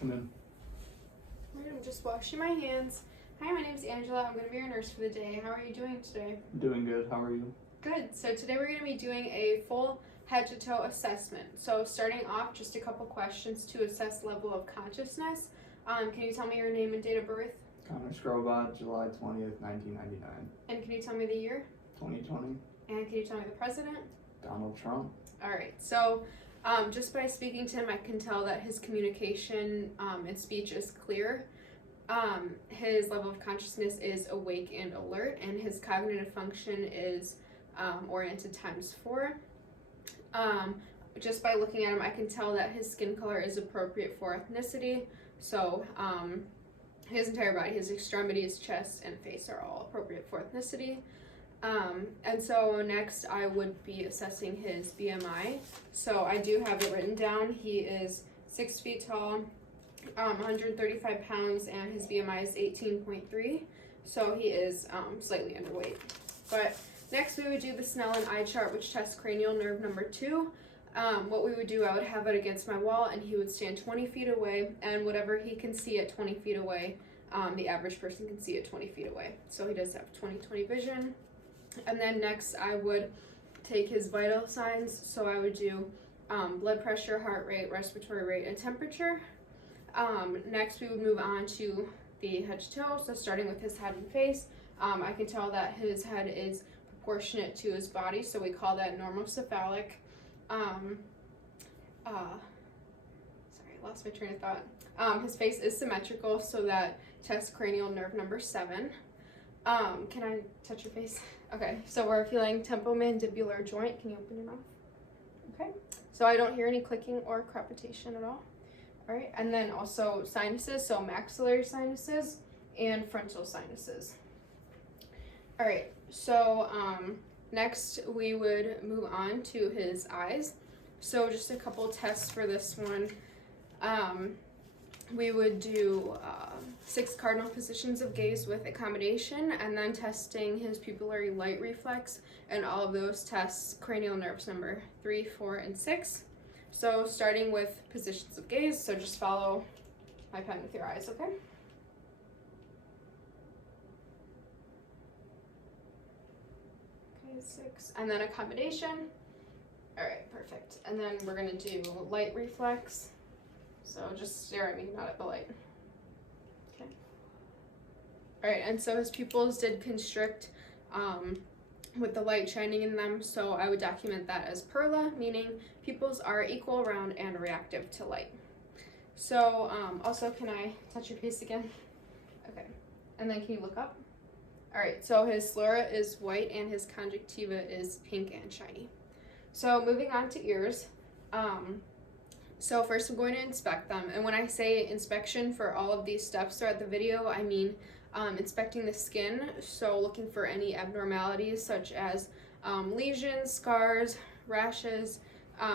Come in. Alright, I'm just washing my hands. Hi, my name is Angela. I'm going to be your nurse for the day. How are you doing today? Doing good. How are you? Good. So today we're going to be doing a full head to toe assessment. So starting off, just a couple questions to assess level of consciousness. Can you tell me your name and date of birth? Connor Scrobot, July 20th, 1999. And can you tell me the year? 2020. And can you tell me the president? Donald Trump. Alright, so just by speaking to him, I can tell that his communication and speech is clear. His level of consciousness is awake and alert, and his cognitive function is oriented ×4. Just by looking at him, I can tell that his skin color is appropriate for ethnicity. So his entire body, his extremities, chest, and face are all appropriate for ethnicity. And so next I would be assessing his BMI. So I do have it written down. He is 6 feet tall, 135 pounds, and his BMI is 18.3. So he is slightly underweight. But next we would do the Snellen eye chart, which tests cranial nerve number 2. What we would do, I would have it against my wall, and he would stand 20 feet away, and whatever he can see at 20 feet away, the average person can see at 20 feet away. So he does have 20/20 vision. And then next I would take his vital signs. So I would do blood pressure, heart rate, respiratory rate, and temperature. Next we would move on to the head to toe. So starting with his head and face, I can tell that his head is proportionate to his body. So we call that normocephalic. Sorry, I lost my train of thought. His face is symmetrical, so that tests cranial nerve number 7. Can I touch your face? Okay, so we're feeling temporomandibular joint. Can you open your mouth? Okay, so I don't hear any clicking or crepitation at all. All right, and then also sinuses, so maxillary sinuses and frontal sinuses. All right, so next we would move on to his eyes. So just a couple tests for this one. We would do 6 cardinal positions of gaze with accommodation, and then testing his pupillary light reflex, and all of those tests cranial nerves number 3, 4, and 6. So starting with positions of gaze, so just follow my pen with your eyes, okay? Okay, 6, and then accommodation. All right, perfect. And then we're gonna do light reflex. So just stare at me, not at the light. Okay. All right, and so his pupils did constrict with the light shining in them, so I would document that as perla, meaning pupils are equal, round, and reactive to light. So also, can I touch your face again? Okay, and then can you look up? All right, so his sclera is white and his conjunctiva is pink and shiny. So moving on to ears. So first I'm going to inspect them, and when I say inspection for all of these steps throughout the video, I mean inspecting the skin, so looking for any abnormalities such as lesions, scars, rashes,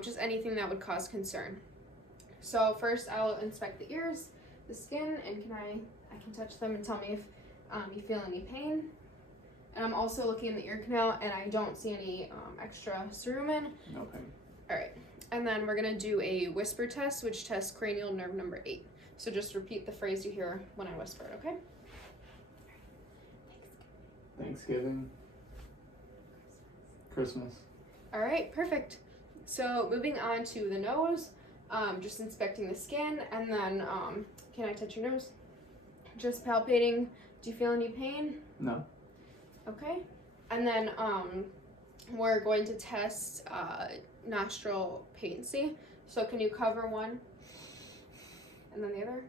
just anything that would cause concern. So first I'll inspect the ears, the skin, and I can touch them and tell me if you feel any pain. And I'm also looking in the ear canal, and I don't see any extra cerumen. No pain. All right. And then we're gonna do a whisper test, which tests cranial nerve number 8. So just repeat the phrase you hear when I whisper, okay? Thanksgiving. Christmas. All right, perfect. So moving on to the nose, just inspecting the skin, and then can I touch your nose? Just palpating. Do you feel any pain? No. Okay. And then we're going to test nostril patency. So can you cover one and then the other?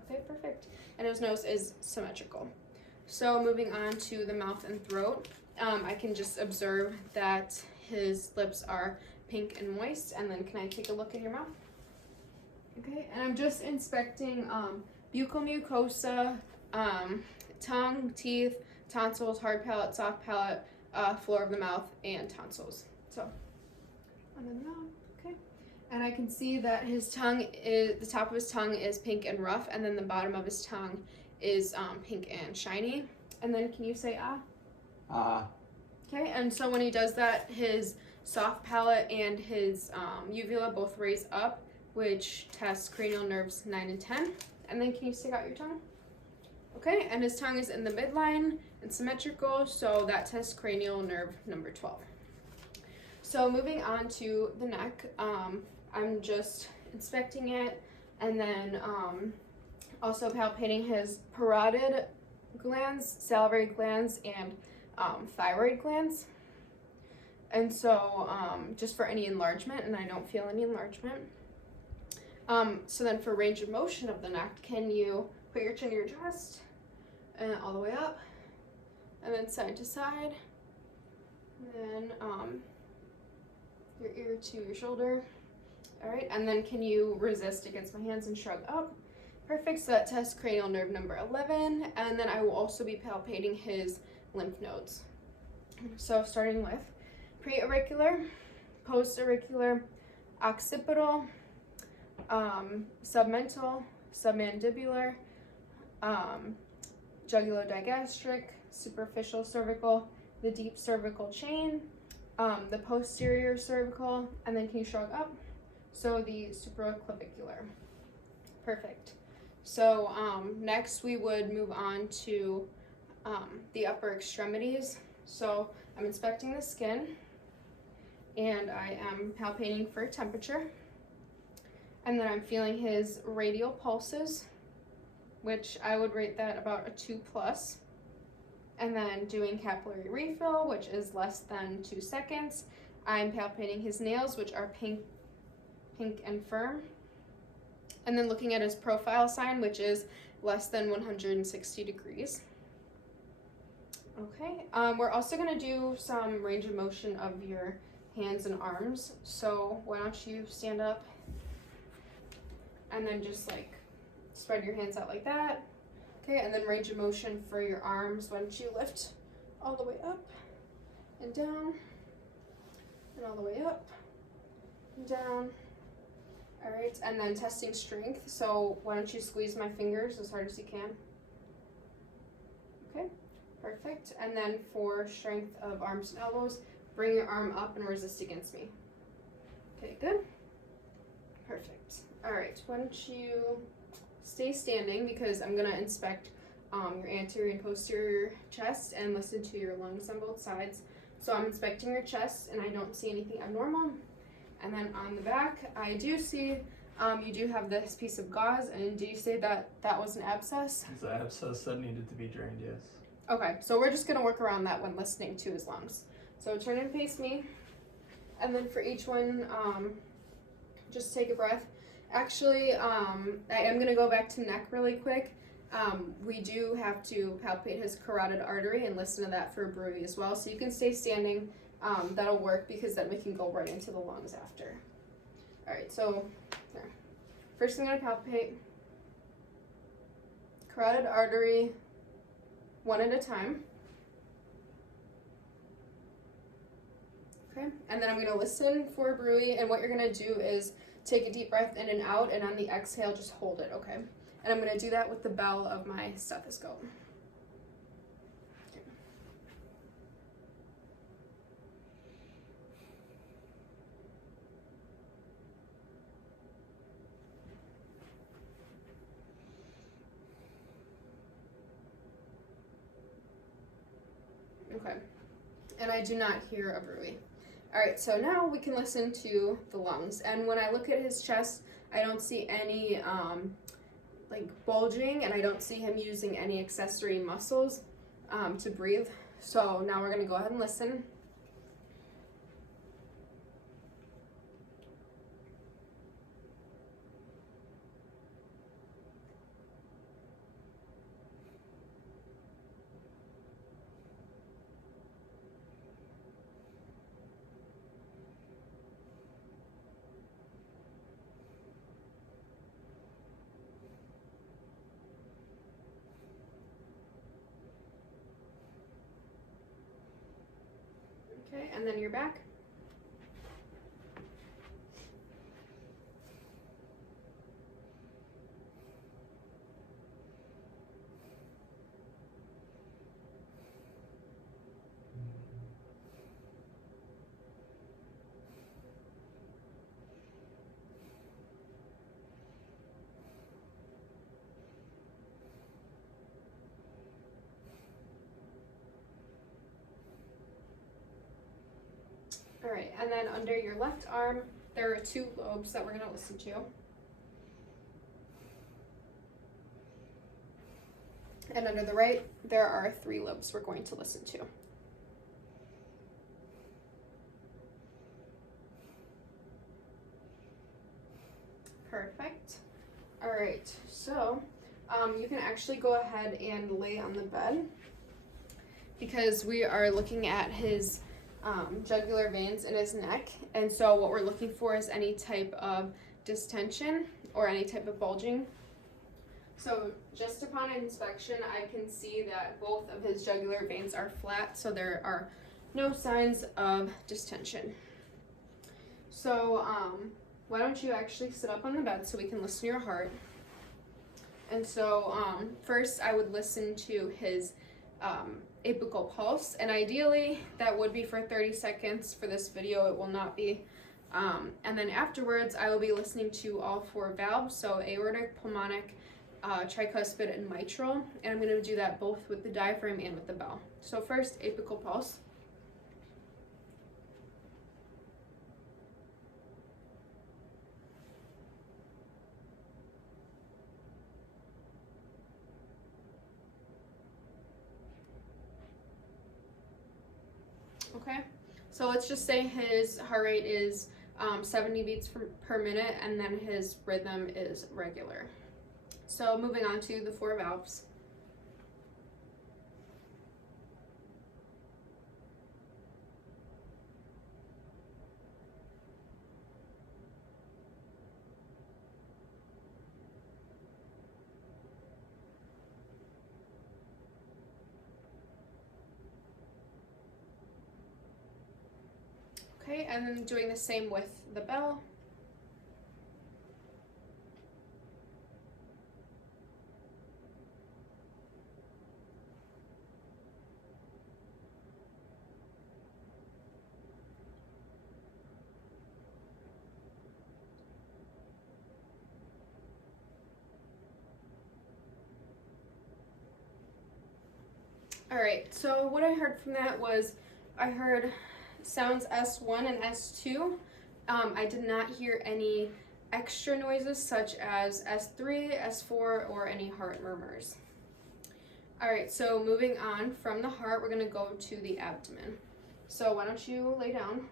Okay, perfect. And his nose is symmetrical. So moving on to the mouth and throat, I can just observe that his lips are pink and moist. And then can I take a look in your mouth? Okay, and I'm just inspecting buccal mucosa, tongue, teeth, tonsils, hard palate, soft palate, floor of the mouth, and tonsils. So, under the mouth, okay. And I can see that his tongue is, the top of his tongue is pink and rough, and then the bottom of his tongue is pink and shiny. And then can you say ah? Ah. Okay, and so when he does that, his soft palate and his uvula both raise up, which tests cranial nerves 9 and 10. And then can you stick out your tongue? Okay, and his tongue is in the midline and symmetrical, so that tests cranial nerve number 12. So moving on to the neck, I'm just inspecting it and then also palpating his parotid glands, salivary glands, and thyroid glands. And so just for any enlargement, and I don't feel any enlargement. So then for range of motion of the neck, can you put your chin to your chest and all the way up, and then side to side, and then your ear to your shoulder. All right, and then can you resist against my hands and shrug up? Perfect, so that tests cranial nerve number 11, and then I will also be palpating his lymph nodes. So starting with preauricular, postauricular, occipital, submental, submandibular, jugulodigastric, superficial cervical, the deep cervical chain, the posterior cervical, and then can you shrug up? So the supraclavicular. Perfect. So next we would move on to the upper extremities. So I'm inspecting the skin and I am palpating for temperature. And then I'm feeling his radial pulses, which I would rate that about a 2+. And then doing capillary refill, which is less than 2 seconds. I'm palpating his nails, which are pink and firm. And then looking at his profile sign, which is less than 160 degrees. Okay, we're also gonna do some range of motion of your hands and arms. So why don't you stand up and then just like spread your hands out like that. Okay, and then range of motion for your arms. Why don't you lift all the way up and down and all the way up and down. All right, and then testing strength. So why don't you squeeze my fingers as hard as you can. Okay, perfect. And then for strength of arms and elbows, bring your arm up and resist against me. Okay, good. Perfect. All right, why don't you stay standing because I'm gonna inspect your anterior and posterior chest and listen to your lungs on both sides. So I'm inspecting your chest and I don't see anything abnormal. And then on the back, I do see you do have this piece of gauze, and did you say that that was an abscess? It's an abscess that needed to be drained, yes. Okay, so we're just gonna work around that when listening to his lungs. So turn and face me, and then for each one, just take a breath. Actually, I am gonna go back to neck really quick. We do have to palpate his carotid artery and listen to that for bruit as well. So you can stay standing. That'll work because then we can go right into the lungs after. All right, so there. First I'm gonna palpate carotid artery one at a time. Okay, and then I'm gonna listen for bruit, and what you're gonna do is take a deep breath in and out, and on the exhale, just hold it, okay? And I'm gonna do that with the bell of my stethoscope. Okay, and I do not hear a bruit. All right, so now we can listen to the lungs. And when I look at his chest, I don't see any like bulging, and I don't see him using any accessory muscles to breathe. So now we're gonna go ahead and listen. Okay, and then your back. All right, and then under your left arm, there are 2 lobes that we're gonna listen to. And under the right, there are 3 lobes we're going to listen to. Perfect. All right, so you can actually go ahead and lay on the bed because we are looking at his jugular veins in his neck. And so what we're looking for is any type of distension or any type of bulging. So just upon inspection, I can see that both of his jugular veins are flat, so there are no signs of distension. So why don't you actually sit up on the bed so we can listen to your heart. And so first I would listen to his apical pulse, and ideally that would be for 30 seconds. For this video it will not be. And then afterwards I will be listening to all 4 valves, so aortic, pulmonic, tricuspid, and mitral, and I'm going to do that both with the diaphragm and with the bell. So first, apical pulse. Okay, so let's just say his heart rate is 70 beats per minute, and then his rhythm is regular. So moving on to the 4 valves. Okay, and then doing the same with the bell. All right, so what I heard from that was I heard sounds S1 and S2. I did not hear any extra noises such as S3, S4, or any heart murmurs. All right, so moving on from the heart, we're gonna go to the abdomen. So why don't you lay down?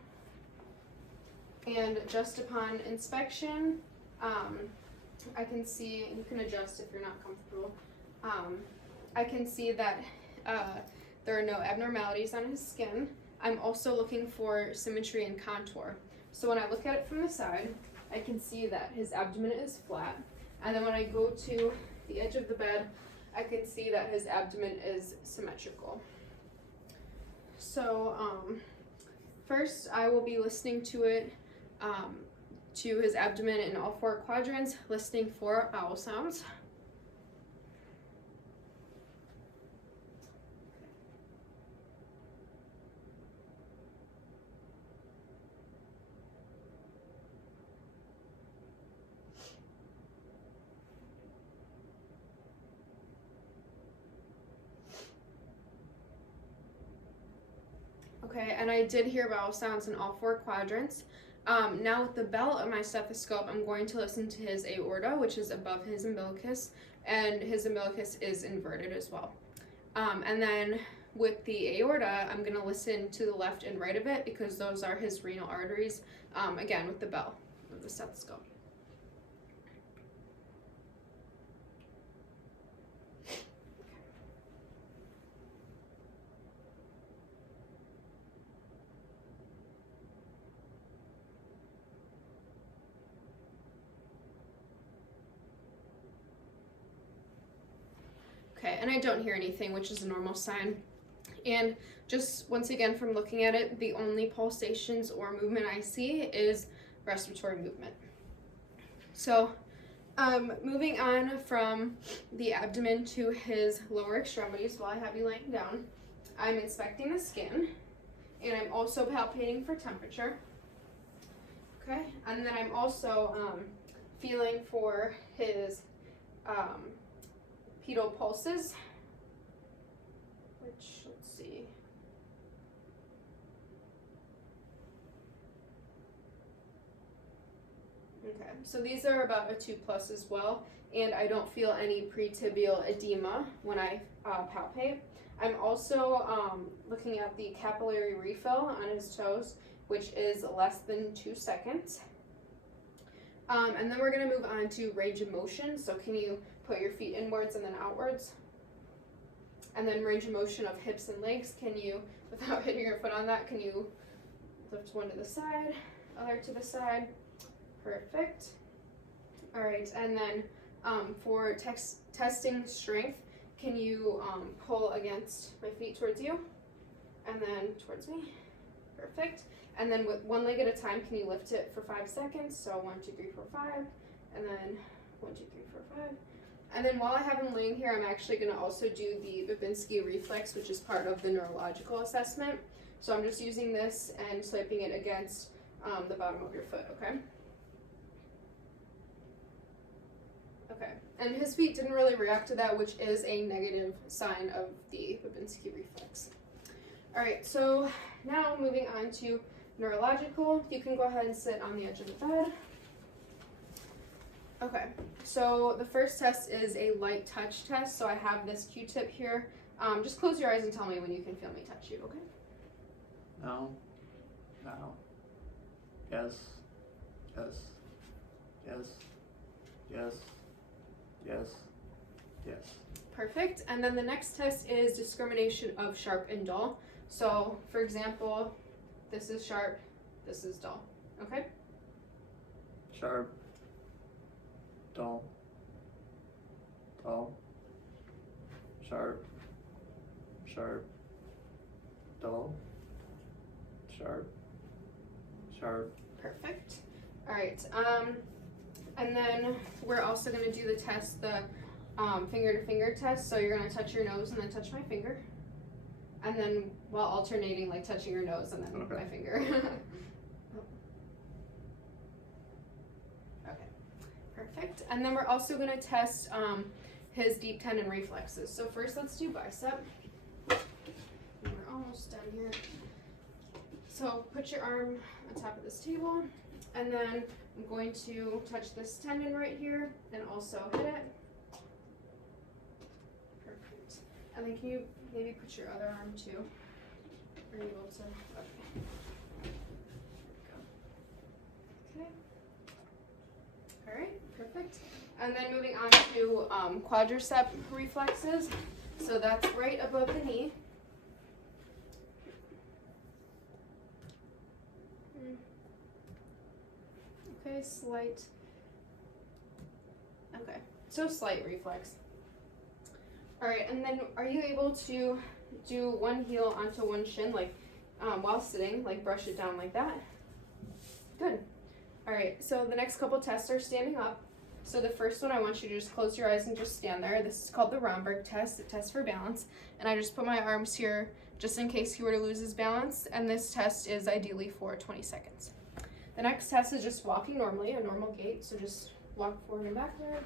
And just upon inspection, I can see, you can adjust if you're not comfortable. I can see that there are no abnormalities on his skin. I'm also looking for symmetry and contour. So when I look at it from the side, I can see that his abdomen is flat. And then when I go to the edge of the bed, I can see that his abdomen is symmetrical. So first I will be listening to it, to his abdomen in all 4 quadrants, listening for vowel sounds. Okay, and I did hear vowel sounds in all 4 quadrants. Now with the bell of my stethoscope, I'm going to listen to his aorta, which is above his umbilicus, and his umbilicus is inverted as well. And then with the aorta, I'm going to listen to the left and right of it because those are his renal arteries, again with the bell of the stethoscope. Okay, and I don't hear anything, which is a normal sign. And just once again, from looking at it, the only pulsations or movement I see is respiratory movement. So moving on from the abdomen to his lower extremities, while I have you laying down, I'm inspecting the skin, and I'm also palpating for temperature. Okay, and then I'm also feeling for his pedal pulses, which, let's see. so these are about a 2+ as well, and I don't feel any pretibial edema when I palpate. I'm also looking at the capillary refill on his toes, which is less than 2 seconds. And then we're going to move on to range of motion. So can you put your feet inwards and then outwards? And then range of motion of hips and legs. Can you, without hitting your foot on that, can you lift one to the side, other to the side? Perfect. All right, and then for testing strength, can you pull against my feet towards you, and then towards me? Perfect. And then with one leg at a time, can you lift it for 5 seconds? So 1, 2, 3, 4, 5, and then 1, 2, 3, 4, 5. And then while I have him laying here, I'm actually going to also do the Babinski reflex, which is part of the neurological assessment. So I'm just using this and swiping it against the bottom of your foot, okay? Okay, and his feet didn't really react to that, which is a negative sign of the Babinski reflex. All right, so now moving on to neurological. You can go ahead and sit on the edge of the bed. Okay, so the first test is a light touch test. So I have this Q-tip here. Just close your eyes and tell me when you can feel me touch you, okay? No. No. Yes. Yes. Yes. Yes. Yes. Yes. Perfect. And then the next test is discrimination of sharp and dull. So, for example, this is sharp, this is dull. Okay? Sharp. Dull. Dull. Sharp. Sharp. Dull. Sharp. Sharp. Perfect. All right. And then we're also going to do the test, the finger-to-finger test. So you're going to touch your nose and then touch my finger. And then while alternating, like touching your nose and then Okay. my finger. Okay. Perfect. And then we're also going to test his deep tendon reflexes. So first let's do bicep. We're almost done here. So put your arm on top of this table, and then I'm going to touch this tendon right here and also hit it. Perfect. And then can you maybe put your other arm too? Are you able to? Okay. Okay. All right. Perfect. And then moving on to quadricep reflexes. So that's right above the knee. Okay, slight. Okay, so slight reflex. All right, and then are you able to do one heel onto one shin, like while sitting, like brush it down like that? Good. All right, so the next couple tests are standing up. So the first one, I want you to just close your eyes and just stand there. This is called the Romberg test. It tests for balance. And I just put my arms here just in case he were to lose his balance. And this test is ideally for 20 seconds. The next test is just walking normally, a normal gait. So just walk forward and backward.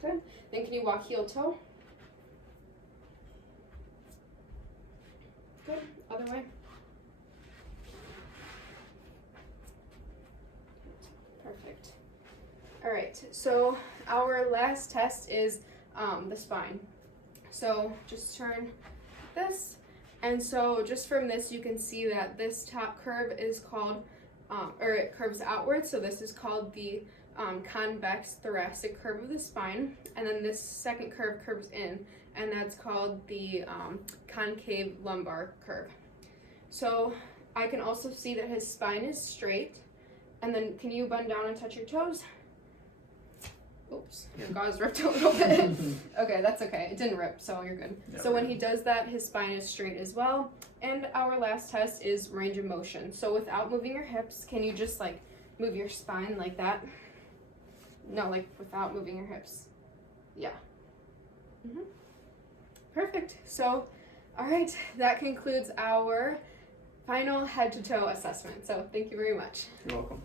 Good. Then can you walk heel toe? Good. Other way. Perfect. All right, so our last test is the spine. So just turn this, and so just from this you can see that this top curve is called, or it curves outward, so this is called the convex thoracic curve of the spine, and then this second curve curves in, and that's called the concave lumbar curve. So I can also see that his spine is straight, and then can you bend down and touch your toes? Oops, your gauze ripped a little bit. Okay, that's okay. It didn't rip, so you're good. Yeah, So when he does that, his spine is straight as well. And our last test is range of motion. So without moving your hips, can you just like move your spine like that? No, like without moving your hips. Yeah. Perfect. So, all right, that concludes our final head to toe assessment. So thank you very much. You're welcome.